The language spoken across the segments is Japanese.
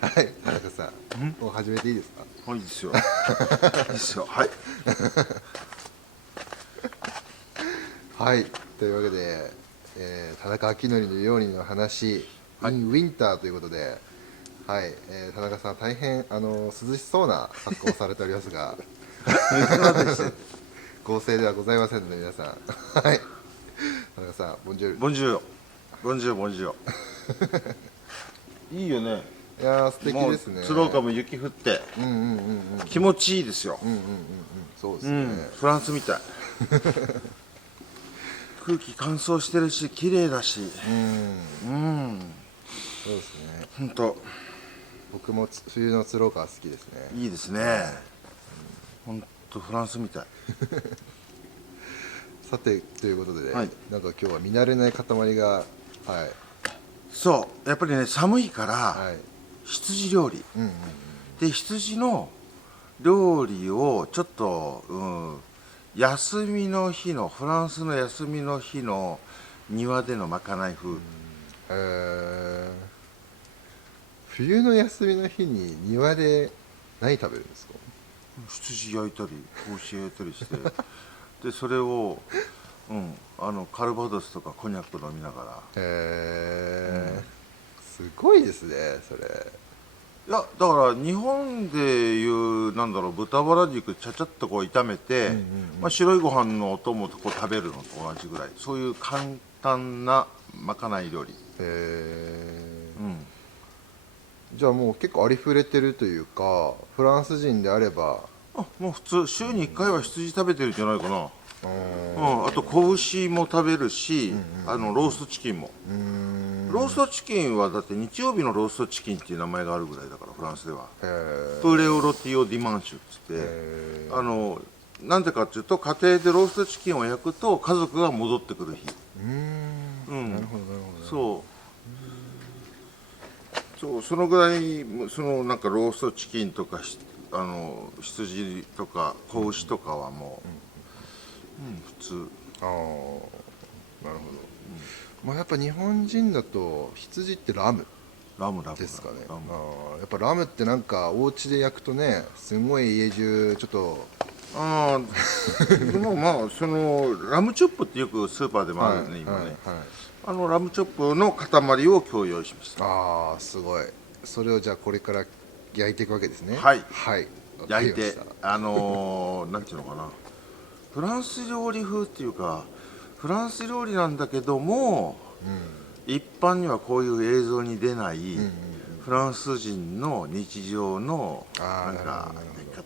はい、田中さん、もう始めていいですか？はい、いいですよ。いいですよ。はい。はい、というわけで、田中昭則の料理の話、はい in winter ということで、はい、田中さん、大変涼しそうな格好をされておりますが、合成ではございませんので、皆さん、はい、田中さん、ボンジュール。ボンジュール。ボンジュール、ボンジュール。いいよね。いやー、素敵もうですね。鶴岡も雪降って、気持ちいいですよ。そうですね。うん、フランスみたい。空気乾燥してるし、綺麗だし。そうですね。本当。僕も冬の鶴岡は好きですね。いいですね。本当フランスみたい。さて、ということで、はい、なんか今日は見慣れない塊が、はい、そう、やっぱりね、寒いから、はい、羊料理。で、羊の料理をちょっと、休みの日の、フランスの休みの日の庭でのまかない風。冬の休みの日に庭で何食べるんですか？羊焼いたり、子牛焼いたりして、で、それを、カルバドスとかコニャック飲みながら。すごいですね、それ。いや、だから日本でいうなんだろう、豚バラ肉ちゃちゃっとこう炒めて、白いご飯のお供とこう食べるのと同じぐらい、そういう簡単なまかない料理。じゃあもう結構ありふれてるというか、フランス人であれば、もう普通週に1回は羊食べてるんじゃないかな。あと子牛も食べるし、ローストチキンも。ローストチキンはだって日曜日のローストチキンっていう名前があるぐらいだから、フランスでは。プーレオロティオディマンシュっつって、なんでかっていうと、家庭でローストチキンを焼くと家族が戻ってくる日。なるほどなるほど。そう、そのぐらい、なんかローストチキンとか羊とか子牛とかはもう、普通。ああ、なるほど。まあやっぱ日本人だと羊ってラムラムですかね。やっぱラムってなんかお家で焼くとね、すごい家中ちょっと。でもまあラムチョップってよくスーパーでもあるね、今ね。ラムチョップの塊を今日用意しました。ああ、すごい。それをじゃあこれから焼いていくわけですね。はい、はい、焼いて、なんていうのかな、フランス料理風っていうか、フランス料理なんだけども、一般にはこういう映像に出ない、フランス人の日常のなんか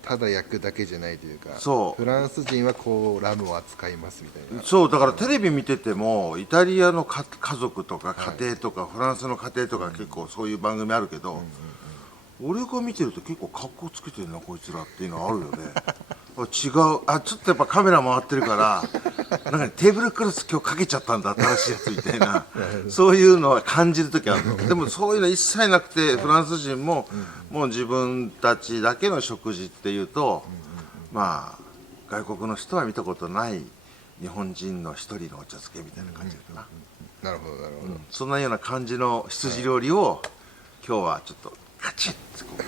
ただ焼くだけじゃないというか、そうフランス人はこうラムを扱いますみたいな。そうだからテレビ見ててもイタリアの家族とか家庭とか、フランスの家庭とか結構そういう番組あるけど、俺が見てると結構格好つけてるなこいつらっていうのはあるよね。違う、ちょっとやっぱカメラ回ってるからなんかテーブルクロス今日かけちゃったんだ新しいやつみたいなそういうのは感じる時あるの。でもそういうの一切なくて、フランス人ももう自分たちだけの食事っていうと、まあ外国の人は見たことない日本人の一人のお茶漬けみたいな感じかな。なるほどなるほど。そんなような感じの羊料理を今日はちょっとカチッとこうな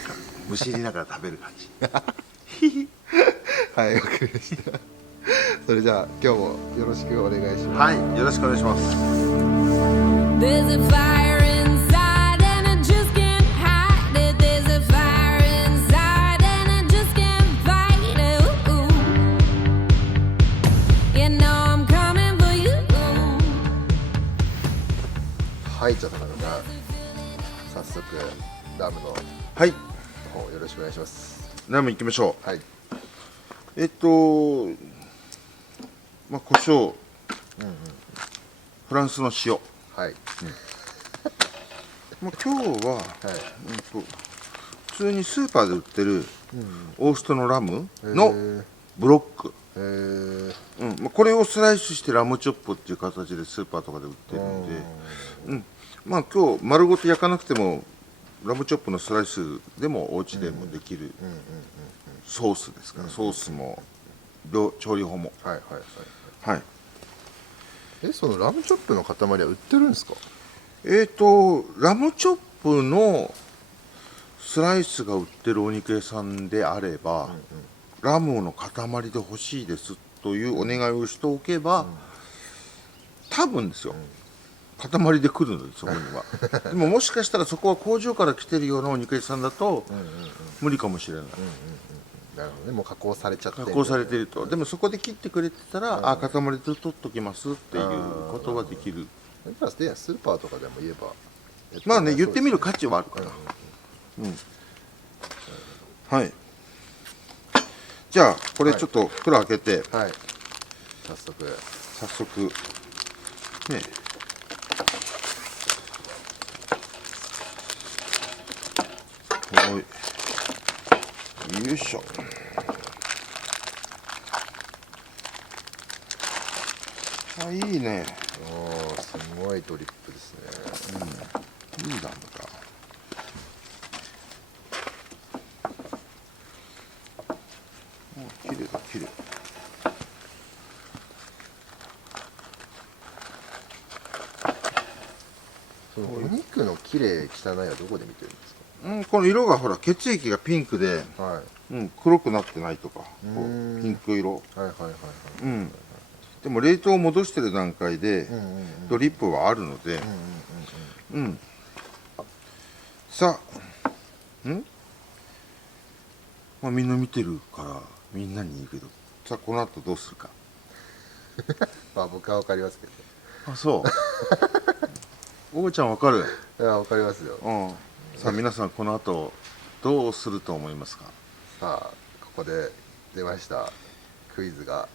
んかむしりながら食べる感じ。はい、わかりました。それじゃあ今日もよろしくお願いします。はい、よろしくお願いします。There's a fire inside and I just can't hide it. There's a fire inside and I just can't fight it. Ooh. You know I'm coming for you. はい、じゃあ田中さん、早速ラムのはい、方よろしくお願いします。ラーメン行きましょう。はい。まあ胡椒、フランスの塩。はい。まあ今日は、普通にスーパーで売ってるオーストのラムのブロック。まあ、これをスライスしてラムチョップっていう形でスーパーとかで売ってるんで、まあ今日丸ごと焼かなくてもラムチョップのスライスでもお家でもできるソースですから、ソースも調理法も。はいはいはい。そのラムチョップの塊は売ってるんですか？ラムチョップのスライスが売ってるお肉屋さんであれば、ラムの塊で欲しいですというお願いをしておけば、多分ですよ、塊で来るのですそこにはでももしかしたらそこは工場から来てるようなお肉屋さんだと無理かもしれない、なるほどね、もう加工されちゃって加工されてると。でもそこで切ってくれてたら、あ、塊で取っときますっていうことはできる。やっぱりスーパーとかでも言えばまあね、言ってみる価値はあるから。はい。じゃあこれちょっと袋開けて、はい、早速早速ね、はい、よいしょ。あ、いいね。おー、すごいドリップですね。いいなんだ。お、綺麗だ、綺麗。そのお肉の綺麗汚いはどこで見てるんですこの色がほら血液がピンクで、か？はい黒くなってないとか、こうーうんピンク色。はいはいはいはい。でも冷凍を戻してる段階で、ドリップはあるので、さあ、まあ、みんな見てるからみんなに言うけど、さあこの後どうするか。まあ僕はわかりますけど。あ、そう。おばちゃんわかる？いや、わかりますよ。さあ皆さんこの後どうすると思いますか？さあ、ここで出ましたクイズが。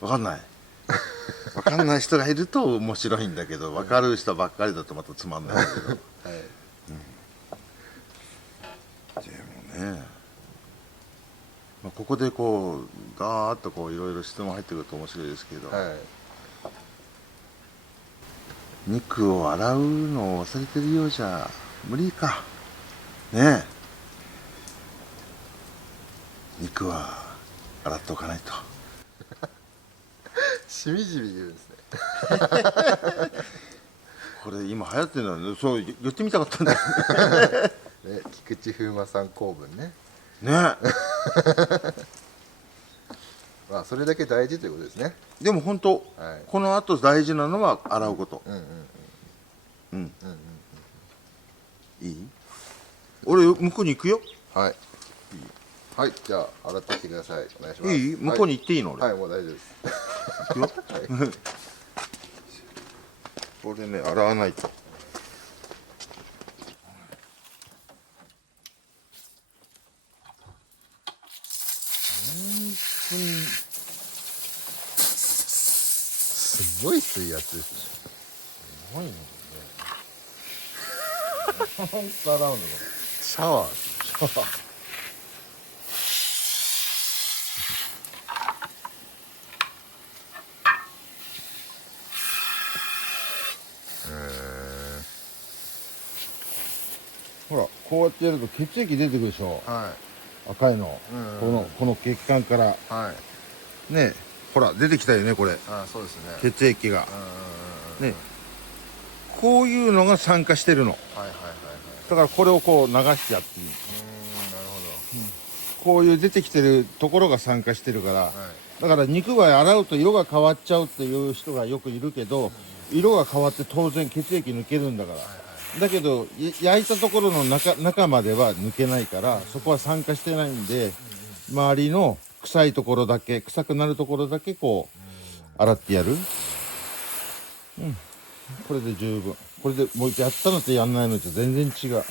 わかんない。わかんない人がいると面白いんだけど、わかる人ばっかりだとまたつまんないんだけど。はい。でもね、まあ、ここでこうガーッとこういろいろ質問入ってくると面白いですけど、はい。肉を洗うのを忘れてるようじゃ無理かね。え、肉は洗っておかないと。しみじみ言うんですね。これ今流行ってるのは、そう言ってみたかったんだよね、菊池風磨さん公文ね。ね。まあそれだけ大事ということですね。でも本当、はい。この後大事なのは洗うこと。いい？俺向こうに行くよ。はい。はい、じゃあ洗ってきてください。お願いします。いい？向こうに行っていいの？俺。はい、もう大丈夫です。行くよ。これね、洗わないと。すごい水圧ですね。すごいね。洗うのシャワー。シャワー。ほら、こうやってやると血液出てくるでしょ。は赤いの。うんこの血管から。い。はい。ね、ほら、出てきたよね、これ。あ、そうですね。血液が。ね。こういうのが酸化してるの。はいはいはいはい。だからこれをこう流してやっていい。なるこういう出てきてるところが酸化してるから。ほど。はい。だから肉が洗うと色が変わっちゃうっていう人がよくいるけど、色が変わって当然血液抜けるんだから。だけど焼いたところの中までは抜けないから、そこは酸化してないんで、周りの臭いところだけ、臭くなるところだけこう洗ってやる。これで十分。これでもうやったのとやんないのと全然違う。そう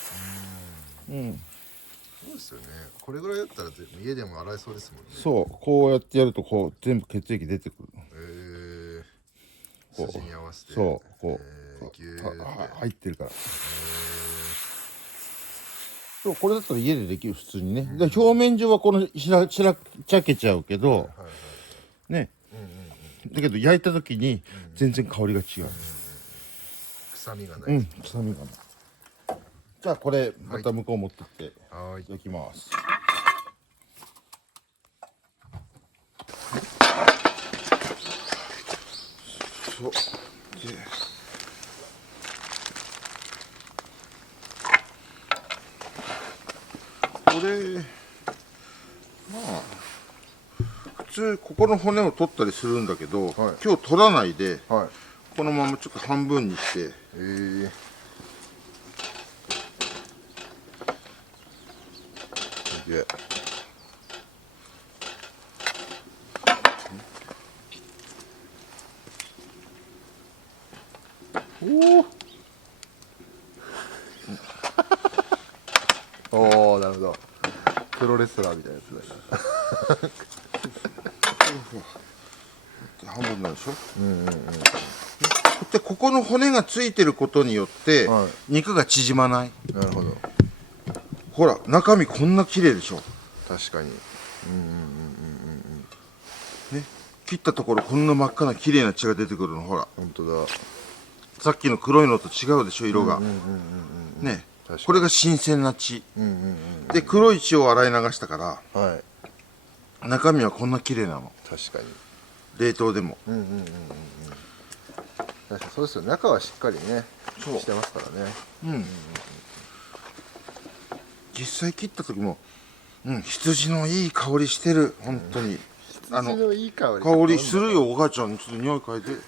ですよね。これぐらいだったら家でも洗えそうですもんね。そう、こうやってやるとこう全部血液出てくる。こう筋に合わせて。そうこう、ギューって入ってるから。そう、これだったら家でできる、普通にね。で表面上はこのしらちゃけちゃうけど、ね。だけど焼いた時に全然香りが違う。臭みがない。臭みがない。じゃあこれまた向こう持ってってはい。焼きます。そう。でれまあ普通ここの骨を取ったりするんだけど、はい、今日取らないで、はい、このままちょっと半分にして、でおおなるほど、プロレスラーみたいなやつだな半分になるでしょ。でここの骨がついてることによって、はい、肉が縮まない。なるほど。ほら中身こんな綺麗でしょ。確かに。ね、切ったところこんな真っ赤な綺麗な血が出てくるの。ほら本当だ。さっきの黒いのと違うでしょ、色が。ね、これが新鮮な血で、黒い血を洗い流したから、はい、中身はこんな綺麗なの。確かに。冷凍でも。確かにそうですよ。中はしっかりねしてますからね。実際切った時も、羊のいい香りしてる。本当に、羊のいい香り香りするよ。お母ちゃんちょっと匂い嗅いで。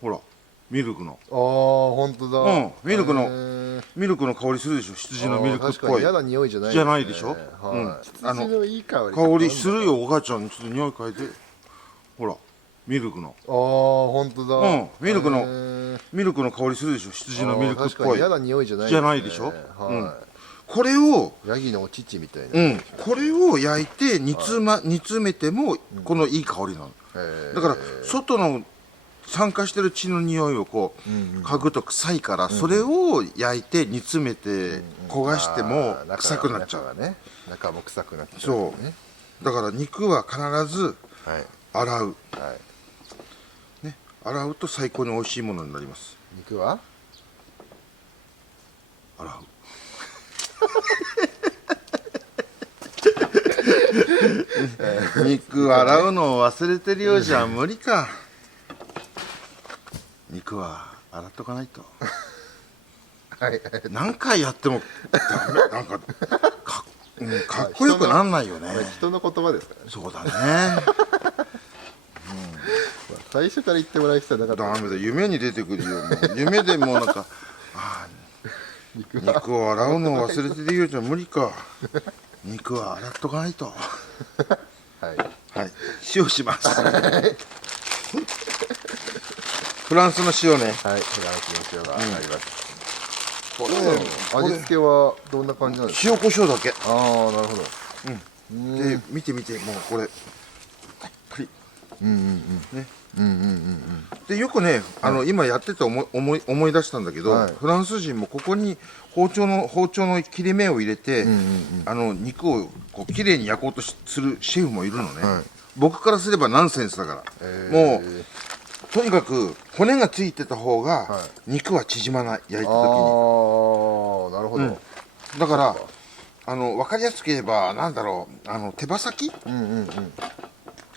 ほらミルクの。ああ本当だ。ミルクの香りするでしょ。羊のミルクっ確かぽい。に嫌な匂いじゃないじゃないでしょ。羊のいい香り。香りするよ。お母ちゃんちょっと匂い嗅いで。ほらミルクの。ああ本当だ。ミルクの香りするでしょ。羊のミルクっ確かにぽい。嫌な匂いじゃない。じゃないでしょ。はい。これをヤギのお乳みたいな。これを焼いて煮詰めてもこのいい香りなの。だから外の酸化してる血の匂いをこう嗅ぐと臭いから、それを焼いて煮詰めて焦がしても臭くなっちゃう。中も臭くなっちゃう。そうだから肉は必ず洗う。ね、洗うと最高に美味しいものになります。肉は洗う。肉洗うのを忘れてるようじゃ無理か。肉は洗っとかないと。何回やってもダメ。なんかかっこよくなんないよね。人の言葉ですからね。そうだね。最初から言ってもらう必要なかった。ダメだ、夢に出てくるよ。もう夢でもうなんか肉を洗うのを忘れてるようじゃ無理か。肉は洗っとかないと。はい、塩します。フランスの塩ね。はい、フランスの塩があります。これ味付けはどんな感じなんですか。塩コショウだけ。ああなるほど。で見てもうこれたっぷり。ね。でよくね、今やってて思い出したんだけど、フランス人もここに包丁の切れ目を入れて、肉をこう綺麗に焼こうとするシェフもいるのね。僕からすればナンセンスだから、もうとにかく骨がついてた方が肉は縮まない。焼いた時に。ああなるほど。だから分かりやすく言えばなんだろう、手羽先。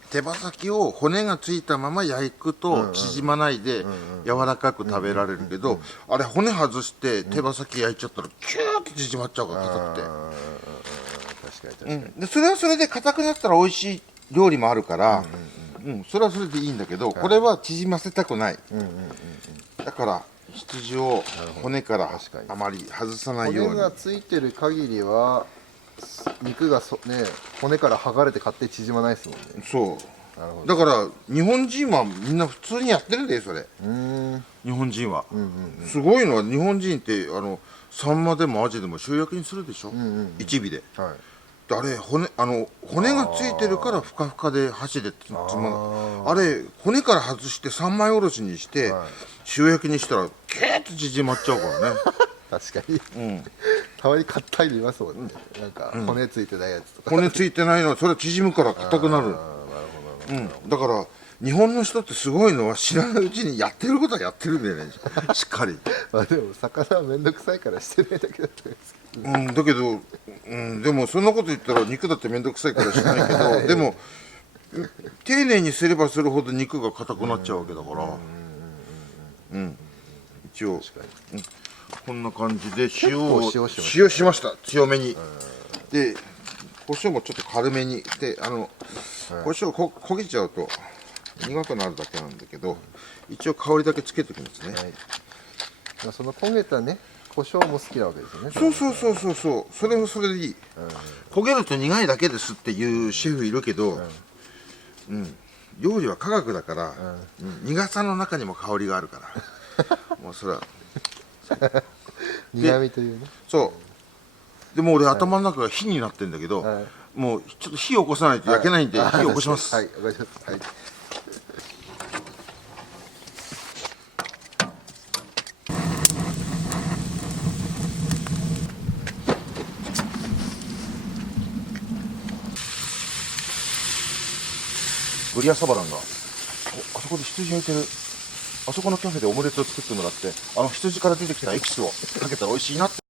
手羽先を骨がついたまま焼くと縮まないで柔らかく食べられるけど、あれ骨外して手羽先焼いちゃったらキューって縮まっちゃうから硬くて。確かにでそれはそれで硬くなったら美味しい料理もあるから、それはそれでいいんだけど、これは縮ませたくない。だから羊を骨からあまり外さないように。骨がついてる限りは肉が骨から剥がれて勝手に縮まないですもんね。そうだから日本人はみんな普通にやってるでそれ。日本人はすごいのは、日本人ってサンマでもアジでも塩焼きにするでしょ、一尾で。あれ骨がついてるからふかふかで箸でつまあれ骨から外して三枚おろしにして、塩焼きにしたらキューッと縮まっちゃうからね。確かに、たまに硬いのいますもんね。なんか骨ついてないやつとか。骨ついてないのはそれは縮むから硬くなる。だから日本の人ってすごいのは知らないうちにやってることはやってるんだよね。しっかり。でも魚は面倒くさいからしてないだけだったんですけど。だけど、でもそんなこと言ったら肉だって面倒くさいからしないけど、でも丁寧にすればするほど肉が硬くなっちゃうわけだから。一応こんな感じで塩しました。強めに。で胡椒もちょっと軽めにで胡椒焦げちゃうと苦くなるだけなんだけど、一応香りだけつけておきますね。はい。まあその焦げたね胡椒も好きなわけですよね。そうそれもそれでいい、焦げると苦いだけですっていうシェフいるけど、料理は科学だから、苦さの中にも香りがあるからもうそれは苦味というね。そうでも俺頭の中が火になってんだけど、もうちょっと火を起こさないと焼けないんで、火を起こします。はい、お願いします。はい。ブリアサバランがあそこで羊焼いてる。あそこのカフェでオムレツを作ってもらって、羊から出てきたエキスをかけたら美味しいなって。